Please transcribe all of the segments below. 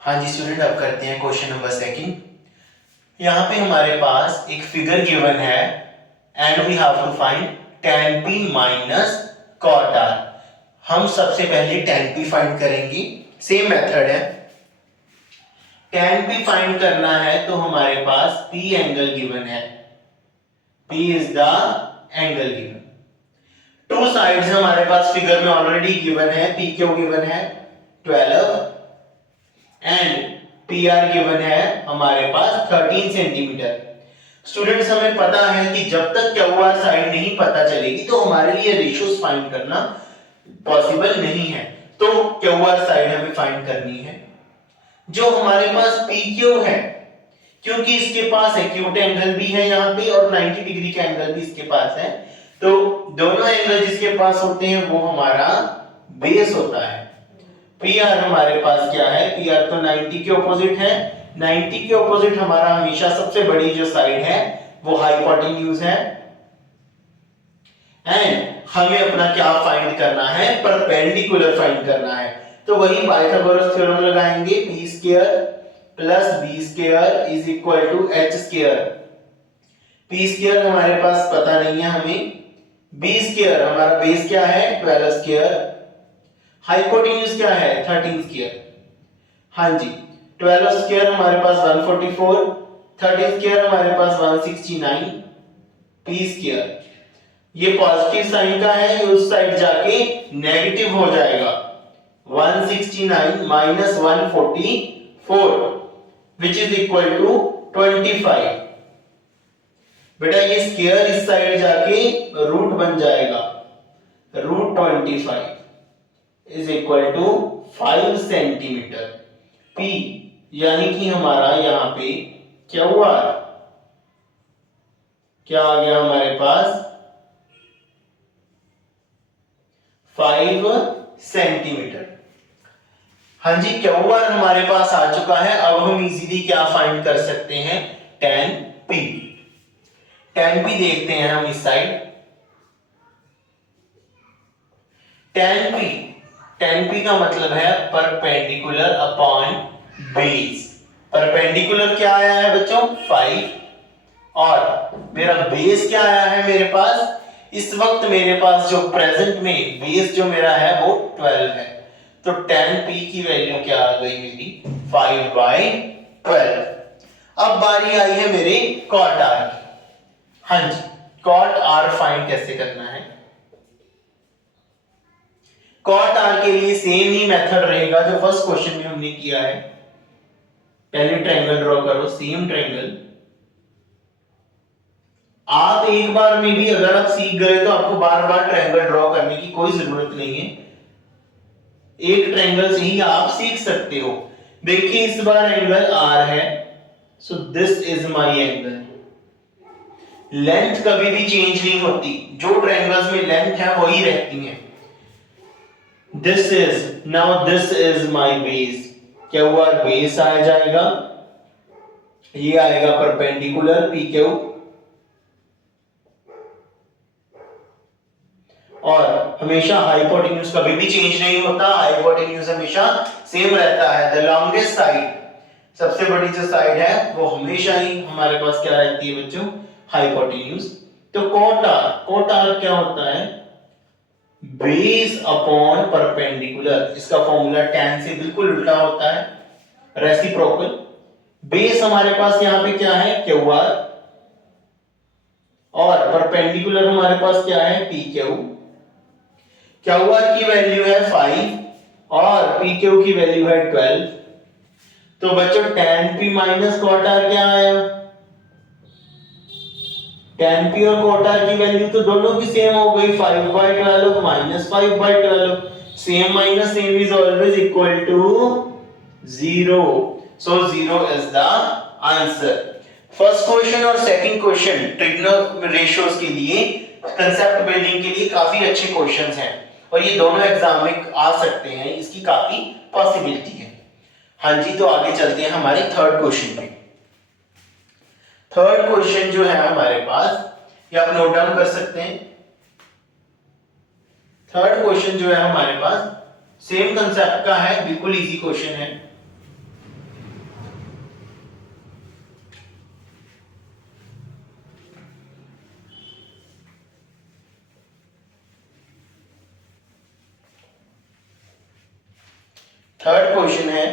हाँ जी स्टूडेंट, अब करते हैं क्वेश्चन नंबर सेकंड। यहाँ पे हमारे पास एक फिगर गिवन है and we have to find tan p minus cot r। हम सबसे पहले tan p फाइंड करेंगे, सेम मेथड है। tan p फाइंड करना है तो हमारे पास p एंगल गिवन है, p is the angle given. Two sides हमारे पास फिगर में ऑलरेडी गिवन है, p क्यों गिवन है 12 एंड PR गिवन है हमारे पास 13 सेंटीमीटर। स्टूडेंट्स, हमें पता है कि जब तक QR साइड नहीं पता चलेगी तो हमारे लिए रेशियोज फाइंड करना पॉसिबल नहीं है। तो QR साइड हमें फाइंड करनी है जो हमारे पास PQ है, क्योंकि इसके पास एक्यूट एंगल भी है यहाँ पे और 90 डिग्री का एंगल भी इसके पास है। तो दोनों एंगल जिसके पास होते हैं वो हमारा बेस होता है। PR हमारे पास क्या है, PR तो 90 के ऑपोजिट है। 90 के ऑपोजिट हमारा हमेशा सबसे बड़ी जो साइड है वो हाइपोटेन्यूज है। एंड हमें अपना क्या फाइंड करना है, परपेंडिकुलर फाइंड करना है। तो वही पाइथागोरस थ्योरम लगाएंगे, p square plus b square is equal to h square. p square हमारे पास पता नहीं है हमें, b स्क्वायर हमारा बेस क्या है 12 स्क्वायर, हाइपोटेन्यूज क्या है 13 स्क्वायर। हाँ जी, 12 स्क्वायर हमारे पास 144, 13 स्क्वायर हमारे पास 169, p स्क्वायर ये पॉजिटिव साइन का है, उस साइड जाके नेगेटिव हो जाएगा। 169 minus 144 which is equal to 25। बेटा ये स्क्वायर इस साइड जाके रूट बन जाएगा, root 25 is equal to 5 centimetre. P यानी कि हमारा यहाँ पे QR क्या आ गया हमारे पास 5 सेंटीमीटर। हाँ जी, QR हमारे पास आ चुका है। अब हम इजीली क्या फाइंड कर सकते हैं, tan P। tan P देखते हैं हम इस साइड। tan P का मतलब है परपेंडिकुलर अपॉन बेस। परपेंडिकुलर क्या आया है बच्चों 5 और मेरा बेस क्या आया है मेरे पास, इस वक्त मेरे पास जो प्रेजेंट में बेस जो मेरा है वो 12 है। तो tan P की वैल्यू क्या आ गई मेरी 5/12। अब बारी आई है मेरे cot r की। हाँ जी, cot r फाइंड कैसे करना है। cot r के लिए सेम ही मेथड रहेगा जो फर्स्ट क्वेश्चन में हमने किया है। पहले ट्रायंगल ड्रॉ करो, सेम ट्रायंगल। आप एक बार में भी अगर आप सीख गए तो आपको बार बार ट्रायंगल ड्रॉ करने की कोई जरूरत नहीं है, एक ट्रायंगल से ही आप सीख सकते हो। देखिए इस बार एंगल R है, so this is my angle. Length कभी भी चेंज नहीं होती, जो ट्रायंगल्स में लेंथ है वही रहती है। This is, now this is my base. क्या हुआ, बेस आ जाएगा, ये आएगा परपेंडिकुलर PQ और हमेशा हाइपोटेन्यूज कभी भी चेंज नहीं होता, हाइपोटेन्यूज हमेशा सेम रहता है। द लॉन्गेस्ट साइड, सबसे बड़ी जो साइड है वो हमेशा ही हमारे पास क्या रहती है बच्चों, हाइपोटेन्यूज। तो cot r क्या होता है, बेस अपॉन परपेंडिकुलर। इसका फॉर्मूला tan से बिल्कुल उल्टा होता है, रेसिप्रोकल। बेस हमारे पास यहां पे क्या है QR और परपेंडिकुलर हमारे पास क्या है PQ। QR की वैल्यू है 5 और PQ की वैल्यू है 12। तो बच्चों tan P minus cot r क्या आया, tan P और cot r की वैल्यू तो दोनों की सेम हो गई, 5/12 minus 5/12। Same minus same is always equal to 0, so 0 is the answer. First question और सेकंड क्वेश्चन ट्रिग्नल रेशियोज के लिए, कंसेप्ट बिल्डिंग के लिए काफी अच्छे क्वेश्चंस हैं और ये दोनों एग्जाम में आ सकते हैं, इसकी काफी पॉसिबिलिटी है। हाँ जी, तो आगे चलते हैं हमारे थर्ड क्वेश्चन पे। थर्ड क्वेश्चन जो है हमारे पास, ये आप नोट डाउन कर सकते हैं। थर्ड क्वेश्चन जो है हमारे पास सेम कंसेप्ट का है, बिल्कुल इजी क्वेश्चन है। थर्ड क्वेश्चन है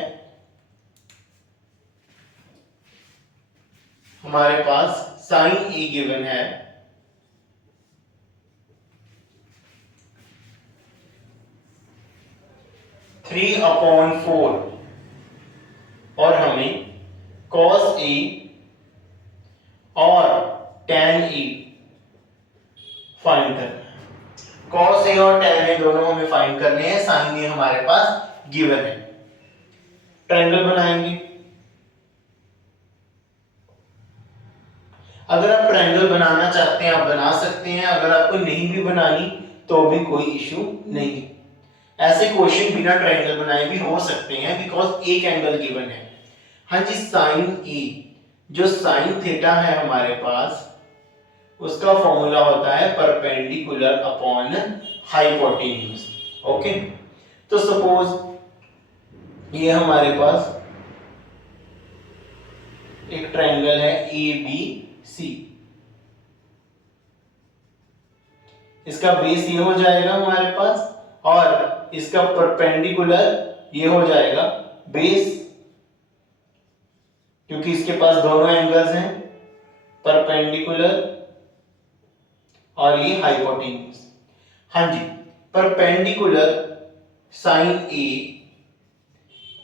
हमारे पास साइन ए गिवन है, थ्री अपॉन फोर, और हमें कॉस ए और टेन ए फाइंड करना है। कॉस ए और टेन ए दोनों हमें फाइंड करने हैं, साइन ए हमारे पास गिवन है। ट्रायंगल बनाएंगे। अगर आप ट्रायंगल बनाना चाहते हैं आप बना सकते हैं, अगर आपको नहीं भी बनानी तो भी कोई इश्यू नहीं। ऐसे क्वेश्चन बिना ट्रायंगल बनाए भी हो सकते हैं बिकॉज एक एंगल गिवन है। हाँ जी, साइन ए, जो साइन थीटा है हमारे पास उसका फॉर्मूला होता है परपेंडिकुलर अपॉन हाइपोटेन्यूज। ओके, तो सपोज ये हमारे पास एक ट्रायंगल है ए बी सी, इसका बेस ये हो जाएगा हमारे पास और इसका परपेंडिकुलर ये हो जाएगा बेस, क्योंकि इसके पास दोनों एंगल्स हैं परपेंडिकुलर और ये हाइपोटेन्यूज। हाँ जी, perpendicular sine a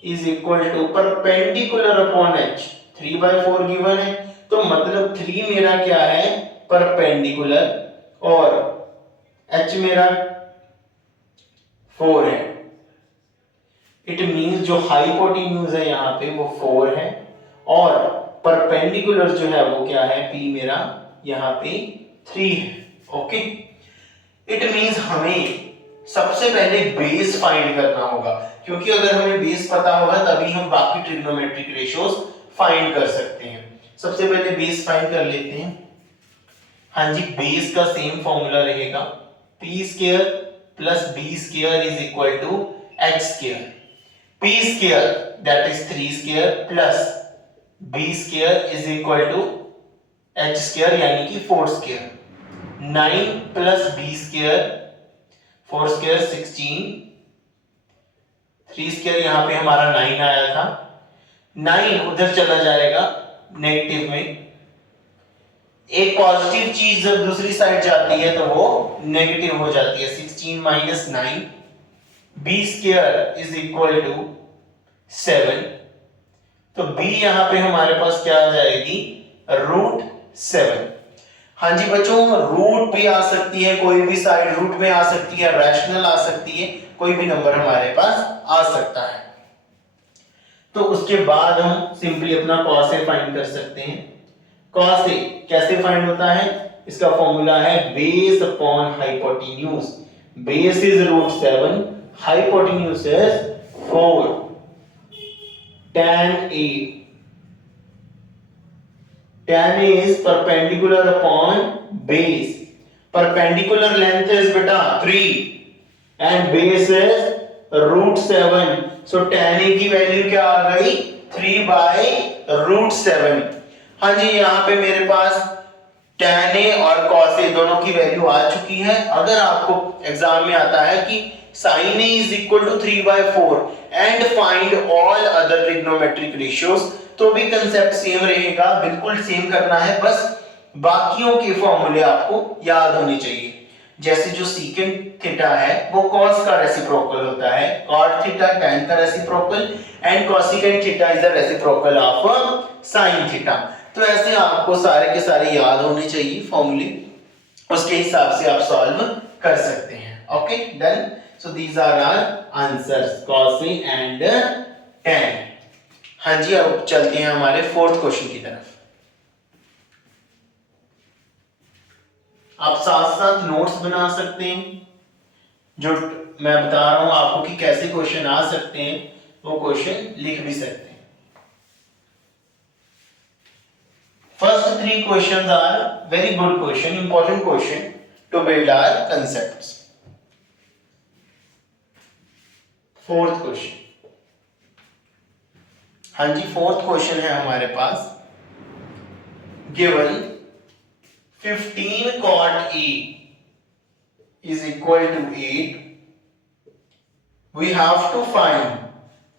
is equal to perpendicular upon h, 3/4 given है, तो मतलब 3 मेरा क्या है परपेंडिकुलर और h मेरा 4 है। इट मींस जो हाइपोटेन्यूज है यहाँ पे वो 4 है और परपेंडिकुलर जो है वो क्या है, p मेरा यहाँ पे 3 है। ओके, इट मींस हमें सबसे पहले बेस फाइंड करना होगा, क्योंकि अगर हमें बेस पता होगा तभी हम बाकी ट्रिग्नोमेट्रिक रेशियोज फाइंड कर सकते हैं। सबसे पहले बेस फाइंड कर लेते हैं। हाँ जी, बेस का सेम फॉर्मूला रहेगा p square plus b square is equal to h square. p square that is 3 square plus b square is equal to h square यानी कि 4 square. 9 plus b square, 4 square 16, 3 square यहाँ पे हमारा 9 आया था, 9 उधर चला जाएगा नेगेटिव में। एक पॉजिटिव चीज जब दूसरी साइड जाती है तो वो नेगेटिव हो जाती है। 16 minus 9, b square is equal to 7, तो b यहां पे हमारे पास क्या आ जाएगी √7। हाँ जी बच्चों, रूट भी आ सकती है, कोई भी साइड रूट में आ सकती है, रैशनल आ सकती है, कोई भी नंबर हमारे पास आ सकता है। तो उसके बाद हम सिंपली अपना cos a फाइंड कर सकते हैं। cos a कैसे फाइंड होता है, इसका फॉर्मूला है base upon hypotenuse. Base is √7, hypotenuse is 4, tan a, tan a is perpendicular upon base, perpendicular length is beta 3 and base is √7, so tan a की value क्या आ गई 3/√7। हाँ जी, यहाँ पे मेरे पास tan a और cos a दोनों की वैल्यू आ चुकी है। अगर आपको एग्जाम में आता है कि sin a is equal to 3/4 and find all other trigonometric ratios, तो भी कंसेप्ट सेम रहेगा, बिल्कुल सेम करना है, बस बाकियों के फॉर्मूले आपको याद होने चाहिए। जैसे जो सीकेंट थीटा है वो cos का रेसिप्रोकल होता है, cot थीटा tan का reciprocal and cosecant theta is the reciprocal of sin theta. तो ऐसे आपको सारे के सारे याद होने चाहिए फॉर्मूले, उसके हिसाब से आप सॉल्व कर सकते हैं। Okay done, so these are our answers cos a and tan। हाँ जी, अब चलते हैं हमारे फोर्थ क्वेश्चन की तरफ। आप साथ साथ नोट्स बना सकते हैं, जो मैं बता रहा हूं आपको कि कैसे क्वेश्चन आ सकते हैं वो क्वेश्चन लिख भी सकते हैं। First 3 questions are very good question, important question to build our concepts. Fourth question, हाँ जी फोर्थ क्वेश्चन है हमारे पास, given 15 cot A is equal to 8, we have to find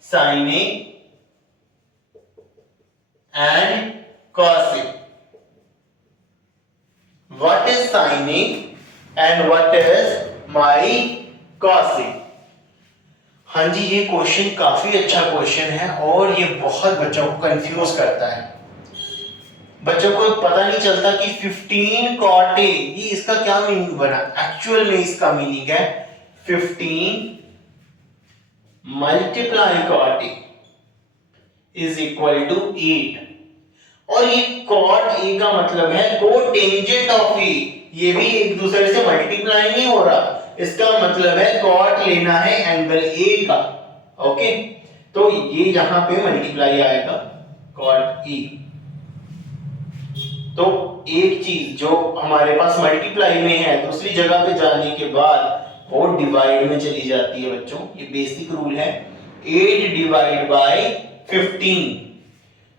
sin A and cos A. What is sin A and what is my cos A? हाँ जी, ये question काफी अच्छा question है और ये बहुत बच्चों को कंफ्यूज करता है। बच्चों को पता नहीं चलता कि 15 cot A, ये इसका क्या मीनिंग बना। एक्चुअल में इसका मीनिंग है 15 multiply cot A is equal to 8। और ये cot A का मतलब है कोटेंजेंट ऑफ A, ये भी एक दूसरे से मल्टीप्लाई नहीं हो रहा, इसका मतलब है cot लेना है एंगल A का। ओके, तो ये यहां पे मल्टीप्लाई आएगा cot A। तो एक चीज जो हमारे पास मल्टीप्लाई में है दूसरी जगह पे जाने के बाद वो डिवाइड में चली जाती है बच्चों, ये बेसिक रूल है। 8 डिवाइड बाय 15।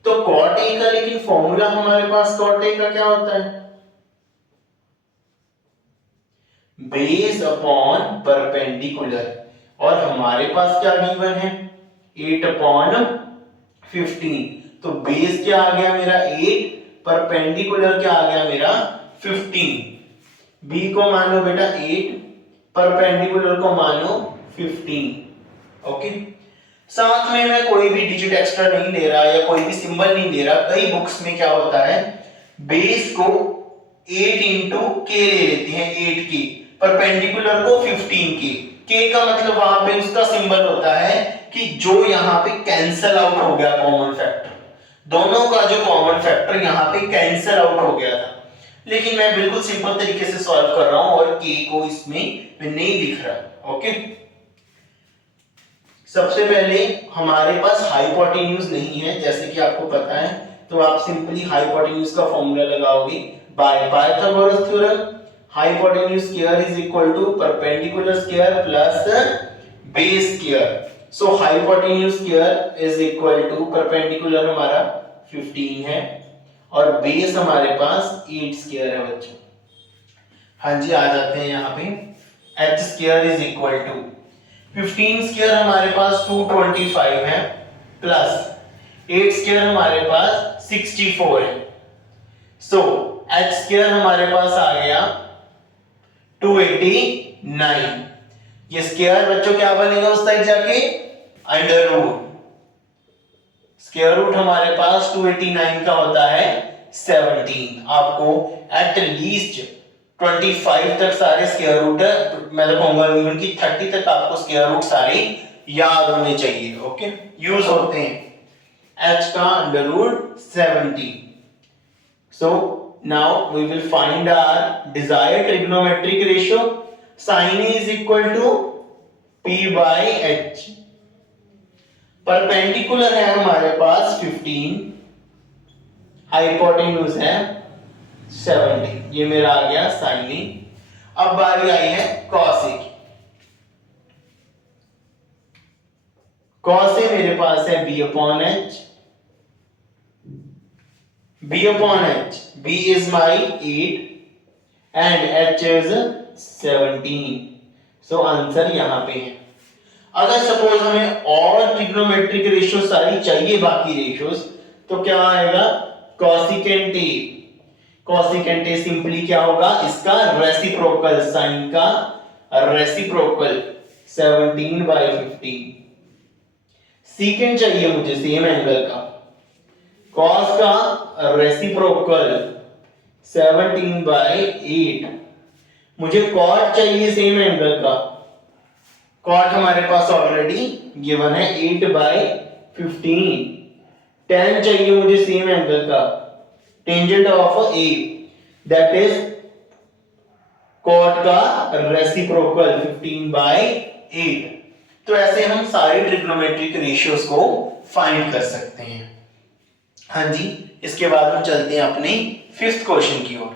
तो cot A का लेकिन फॉर्मूला हमारे पास cot A का क्या होता है, बेस अपॉन परपेंडिकुलर, और हमारे पास क्या गिवन है 8 अपॉन 15। तो बेस क्या आ गया मेरा 8, परपेंडिकुलर क्या आ गया मेरा 15। बी को मानो बेटा 8, परपेंडिकुलर को मानो 15। ओके, साथ में मैं कोई भी डिजिट एक्स्ट्रा नहीं ले रहा या कोई भी सिंबल नहीं ले रहा। कई बुक्स में क्या होता है बेस को 8 इंटू के ले लेते हैं, 8 के, परपेंडिकुलर को 15 के का मतलब वहां पे उसका सिंबल होता है कि जो यहां पे कैंसल आउट हो गया कॉमन फैक्टर, दोनों का जो कॉमन फैक्टर यहां पे कैंसल आउट हो गया था। लेकिन मैं बिल्कुल सिंपल तरीके से सॉल्व कर रहा हूं और के को इसमें मैं नहीं लिख रहा। ओके, सबसे पहले हमारे पास हाइपोटेन्यूज नहीं है जैसे कि आपको पता है, तो आप सिंपली हाइपोटेन्यूज का फॉर्मूला लगाओगे by Pythagoras theorem. Hypotenuse square is equal to perpendicular square plus base square. So hypotenuse square is equal to perpendicular हमारा 15 है और बेस हमारे पास 8 स्क्वायर है बच्चों। हाँ जी, आ जाते हैं यहाँ पे h square is equal to 15 square हमारे पास 225 है प्लस 8 स्क्वायर हमारे पास 64 है। सो h स्क्वायर हमारे पास आ गया 289। ये स्क्वायर बच्चों क्या बनेगा उस साइड जाके अंडर रूट। स्क्वायर रूट हमारे पास 289 का होता है 17। आपको एट लीस्ट 25 तक सारे स्क्वायर रूट, मैं तो कहूंगा इवन की 30 तक आपको स्क्वायर रूट सारे याद होने चाहिए। ओके, यूज होते हैं h का under root 70। So now we will find our desired trigonometric ratio. Sin A is equal to P by H। Perpendicular है हमारे पास 15, हाइपोटेन्यूज है 70, ये मेरा आ गया sin A। अब बारी आई है cos A की। cos A मेरे पास है B upon H, B upon H, B is my 8 and H is 17। So answer यहां पे है। अगर सपोज हमें और ट्रिग्नोमेट्रिक रेशियो सारी चाहिए बाकी रेशियोज, तो क्या आएगा cosecant A। Cosecant A simply क्या होगा इसका रेसिप्रोकल, साइन का रेसिप्रोकल 17/15। सीकेंट चाहिए मुझे सेम एंगल का, cos का रेसिप्रोकल 17/8। मुझे cot चाहिए सेम एंगल का, cot हमारे पास ऑलरेडी गिवन है 8/15। tan चाहिए मुझे सेम एंगल का, tangent of A that is cot का रेसिप्रोकल 15/8। तो ऐसे हम सारे ट्रिग्नोमेट्रिक रेशियोज को फाइंड कर सकते हैं। हाँ जी, इसके बाद हम चलते हैं अपने 5th क्वेश्चन की ओर।